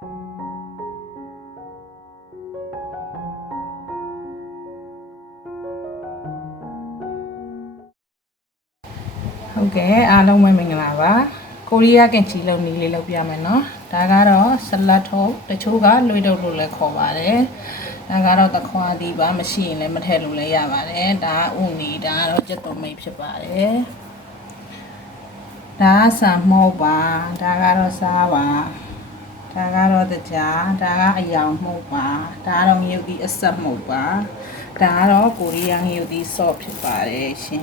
Ok, alo mấy mình là ba Korea cái chỉ lâu ní lâu bia mà nó đã cái đó salad thôi để chú cả lôi đầu lôi khó bà đấy đã cái đó ta khoa đi ba machine này mà theo lôi ya bà đấy đã uống ní đã đó chất tôm mấy phép bà đấy đã sa màu bà đã cái đó sa bà đã cái đó ta chả đã cái ayam màu bà đã đó nhiều đi ớt màu bà đã đó Korea nhiều đi sop phép bà đấy xin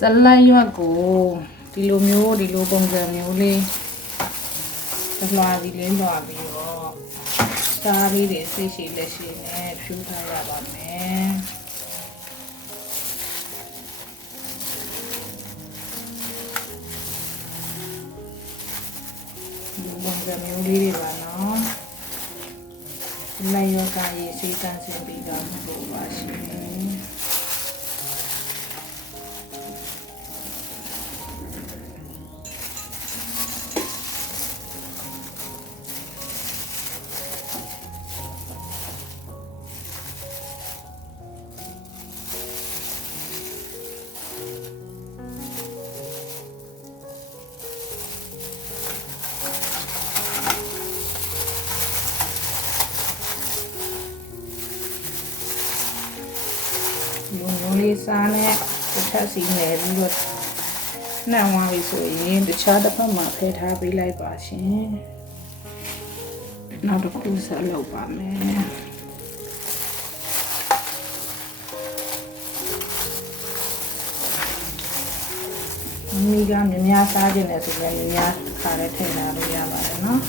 Salad yuak ko di loမျိုးဒီလိုပုံစံမျိုးလေးလွှာစီလေးလွှာပြီးတော့စားလေးတွေစိတ်ရှိလက်ရှိနဲ့ဖြူထားရပါမယ်ဒီပုံစံမျိုးလေးတွေပါနော်လိုက်ရောကရေးစိတ်တန်းစင်ပြီးတော့ပို့ပါရှင်မျိုးလေးစားနဲ့တစ်ချက်စီနယ်ပြီးတော့နှံသွားပြီဆိုရင်တခြားတစ်ဖက်မှာဖယ်ထားပေးလိုက်ပါရှင်နောက်တစ်ခုဆက်လုပ်ပါမယ်မိကမြများစားခြင်းနဲ့ဆိုရင်မြများခါနဲ့ထည့်ထားလို့ရပါတယ်နော်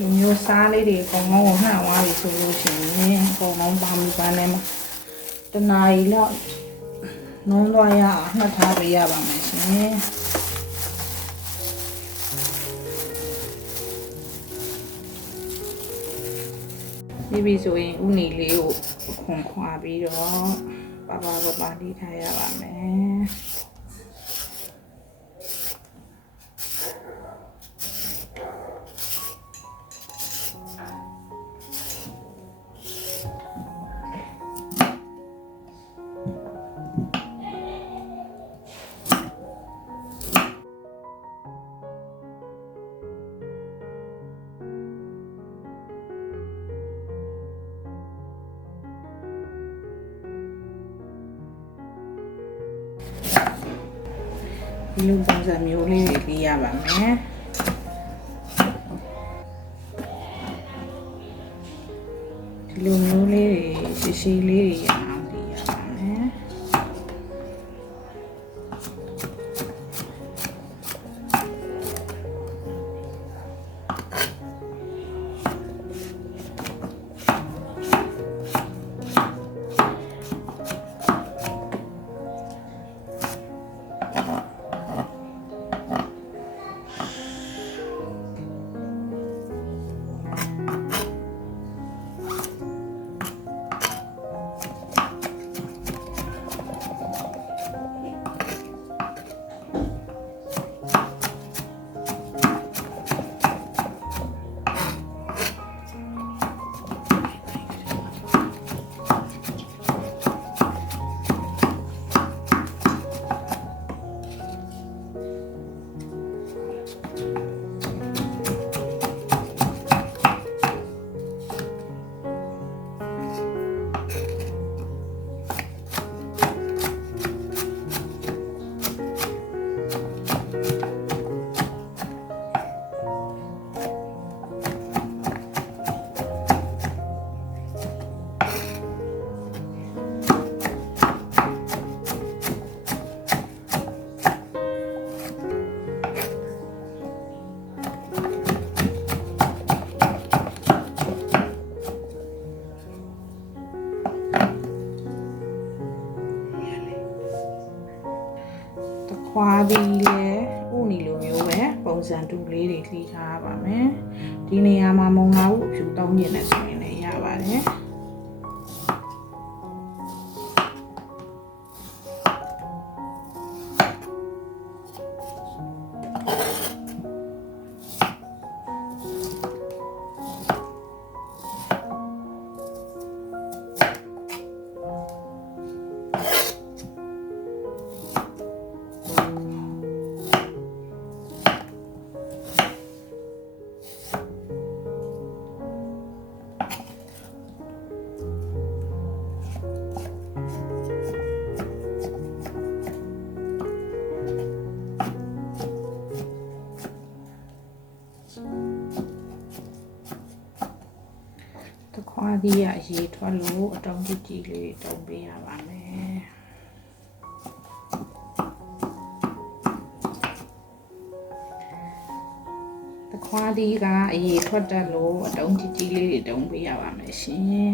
လူမျိုးစားလေးတွေအကုန်လုံးကိုနှံ့သွားပြီဆိုလို့ရှိရင်အကုန်လုံးပါမီပန်းထဲမှာတနာရီလောက်နှုံးသွားရအောင်နှက်ထားပေးရပါမယ်ရှင်ပြီးပြီဆိုရင်ဥနီလေးကိုခွန်ခွာပြီးတော့ပါတီးထားရပါမယ်ဒီလိုပုံစံမျိုးလေးတွေပေးရပါမယ်ဒီလိုမျိုးလေးတွေရှိလေးတွေရအောင်ပေးရပါမယ် နီလိုမျိုးပဲပုံစံတူလေးတွေလှီးထားပါမယ်ဒီနေရာမှာမုံငါဘူးအဖြူသုံးညင်နဲ့ဆိုရင်လည်းရပါတယ်ခွားဒီရအရေးထွက်လို့အတောင်ကြီးကြီးလေးတုံးပေးရပါမယ်ခွားဒီကအရေးထွက်တတ်လို့အတောင်ကြီးကြီးလေးတုံးပေးရပါမယ်ရှင်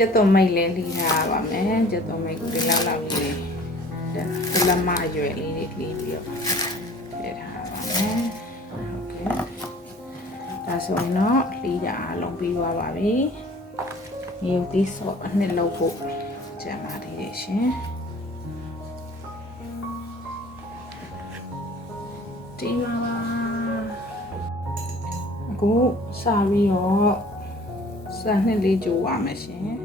ကျက်သွန်မိတ်လေးလှီးထားပါမယ်ကျက်သွန်မိတ်ကိုဒီလောက်လေးဒီလက်မအရွယ်လေးတွေလှီးပြီးတော့ထည့်ထားပါမယ်โอเคဒါဆိုရင်တော့လှီးတာအလုံးပြီးသွားပါပြီမြေဦးသီးဆော့အနှစ်လောက်ဖို့ကျန်ပါသေးတယ်ရှင်ဒီမှာအခုစပြီးတော့စနှစ်လေးကြိုးပါမယ်ရှင်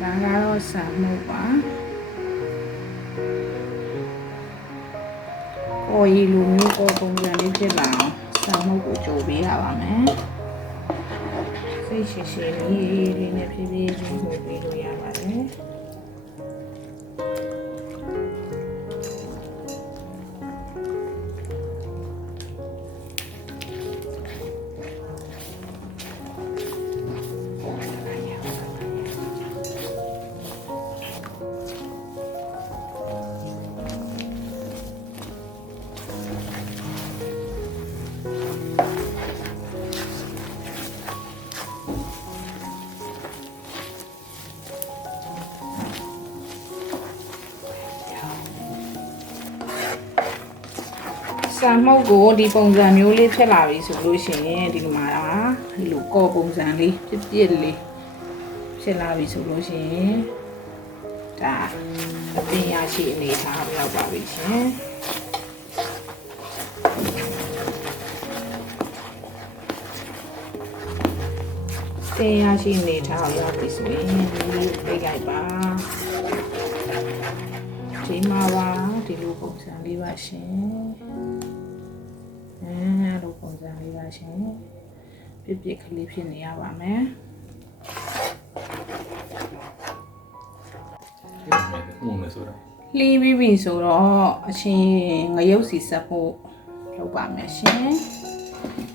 ဒါကတော့ဆန်မှုပါကိုရီလိုမျိုးကိုပုံစံလေးဖြစ်လာအောင်ဆန်မှုကိုကြိုးပေးရပါမယ်စိတ်ရှိရှိလေးနဲ့ဖြည်းဖြည်းချင်းမှုပေးလို့ရပါတယ်ဆန်မှုတ်ကိုဒီပုံစံမျိုးလေးဖြစ်လာပြီဆိုလို့ရှိရင်ဒီမှာဒီလိုကော်ပုံစံလေးပြစ်လေးဖြစ်လာပြီဆိုလို့ရှိရင်ဒါအပင်ရရှိအနေထားရောက်ပါပြီရှင်ပင်ရရှိအနေထားရောက်ပြီဆိုရင်ဒီလိုပြေးကြပါဒီမှာပါဒီလိုပုံစံလေးပါရှင်လိုပုံစံလေးပါရှင်ပြည့်ပြည့်ကလေးဖြစ်နေရပါမယ်လှီးပြီးပြီဆိုတော့အချင်းငရုတ်စီဆက်ဖို့လုပ်ပါမယ်ရှင်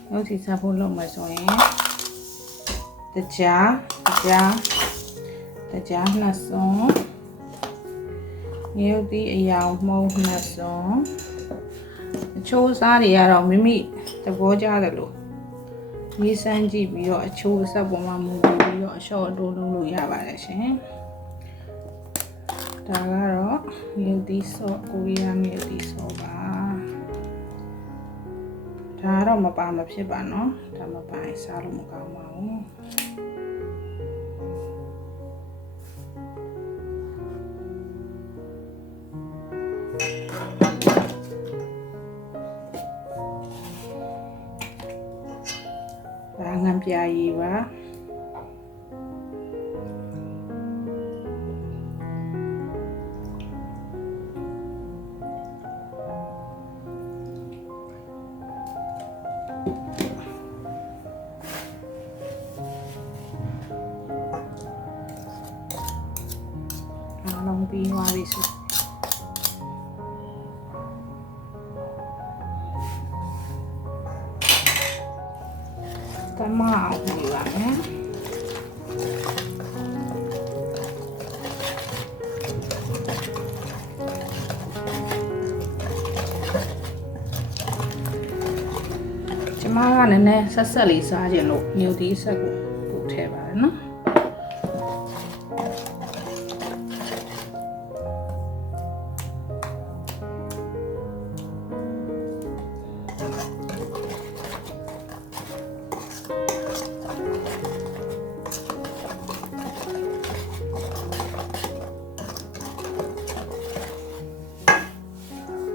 ငရုတ်စီဆက်ဖို့လုပ်မယ်ဆိုရင်တကြားနှစ်စုံငရုတ်ဒီအယောင်မှုံးနှစ်စုံအချိုးအစားတွေကတော့မိမိသဘောကျတယ်လို့ရေးစမ်းကြည့်ပြီးတော့အချိုးအဆက်ပေါ်မှာမူတည်ပြီးတော့အလျှော့အတိုးလုပ်လို့ရပါတယ်ရှင်ဒါကတော့မြူတီဆော့ကိုရီးယားမြူတီဆော့ပါဒါတော့မပါမဖြစ်ပါနော်ဒါမပါရင်စားလို့မကောင်းပါဘူး ငန်းပြာရည်ပါအားလုံးပြီးသွားပြီဆိုတမအောင်ပြပါမယ်ကျမကလည်းနည်းဆက်ဆက်လေးစားခြင်းလို့မြို့သီးဆက်ကိုပို့ထည့်ပါတယ်နော်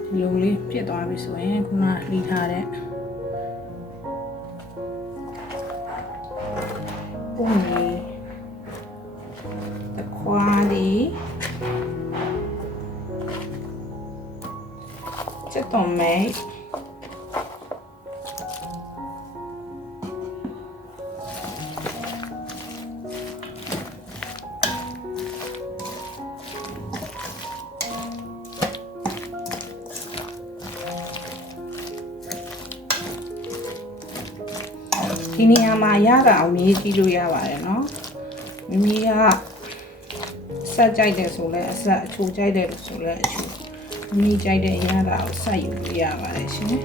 ဒီလိုလေးပြစ်သွားပြီဆိုရင်ခုနလှီထားတဲ့ပုံလေးတခွားလေးချက်တော်မဲဒီနေရာမှာရတာအောင်ရေးကြည့်လို့ရပါတယ်เนาะမိမိကဆက်ကြိုက်တယ်ဆိုလဲအဆက်အချိုကြိုက်တယ်ဆိုလဲအချိုမိမိကြိုက်တဲ့ရတာကိုဆက်ယူလို့ရပါတယ်ရှင်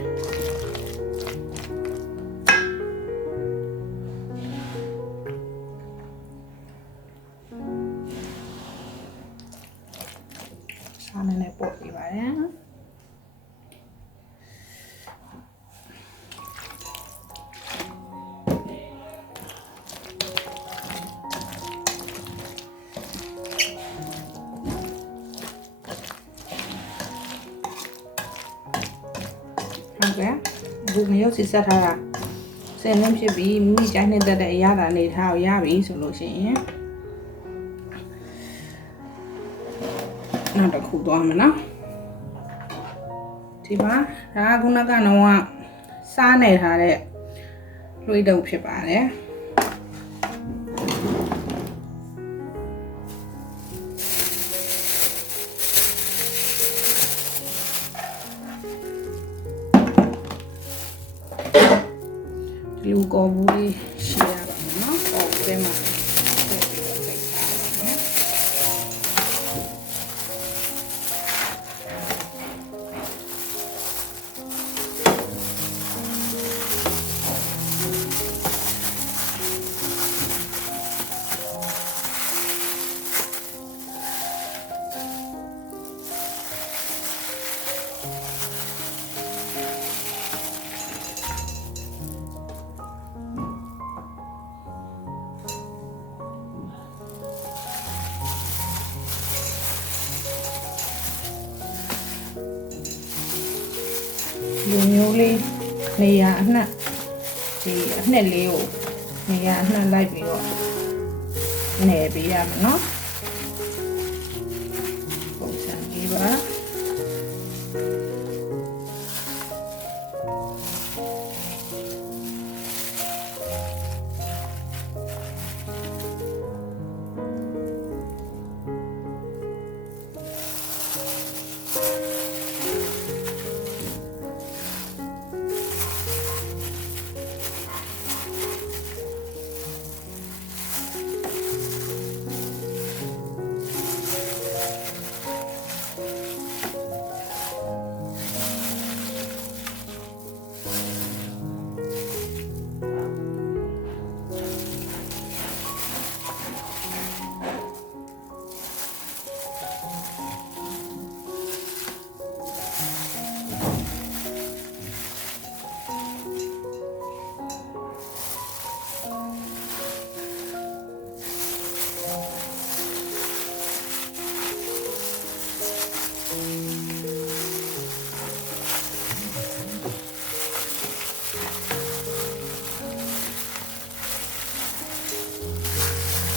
စားနေပို့ပြပါတယ်ဟုတ်ကဲ့အခုမရုပ်စီဆက်ထားတာဆယ်နှင်းဖြစ်ပြီးမိမိကြိုက်တဲ့အရာတာနေထားကိုရပြီဆိုလို့ရှိရင်နောက်တစ်ခုသွားမယ်နော်ဒီမှာဒါကခုနကတော့စားနေထားတဲ့လွှဲတုပ်ဖြစ်ပါတယ်ဒီလိုကောဘူးလေးရှည်ရပါမယ်နော်ကောဘူးထဲမှာထည့်ပြီးတော့စိတ်ထားပါမယ်လူမျိုးလေးနေရာအနှက်ဒီအနှက်လေးကိုနေရာအနှက်လိုက်ပြီးတော့နယ်ပေးရမယ်နော်ပုံစံလေးပါ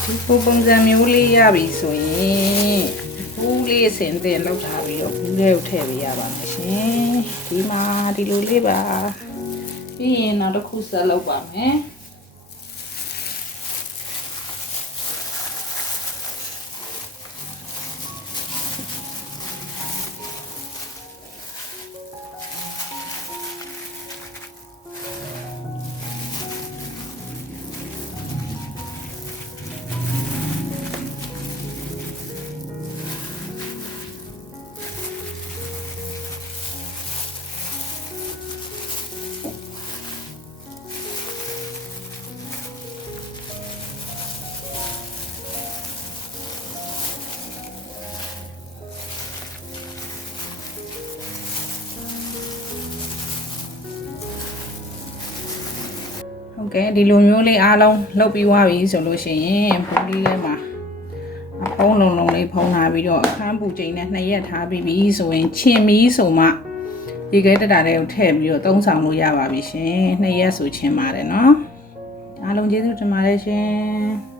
ဒီပုံစံမျိုးလေးရပြီဆိုရင်ဘူးလေးအစင်တင်လောက်ထားပြီးတော့ဘူးလေးကိုထည့်ပေးရပါမယ်ရှင်ဒီမှာဒီလိုလေးပါပြီးရင်နောက်တစ်ခုဆက်လုပ်ပါမယ်ဟုတ်ကဲ့ဒီလိုမျိုးလေးအားလုံးလုပ်ပြီးသွားပြီဆိုလို့ရှိရင်ဘူးလေးထဲမှာအဖုံးလုံးလေးဖုံးထားပြီးတော့အခန်းပူချိန်နဲ့2ရက်ထားပြီးပြီဆိုရင်ချင်းမီဆိုမှဒီကဲတက်တာတွေကိုထည့်ပြီးတော့သုံးဆောင်လို့ရပါပြီရှင်2ရက်ဆိုချင်းပါတယ်နော်အားလုံးကျေးဇူးတင်ပါတယ်ရှင်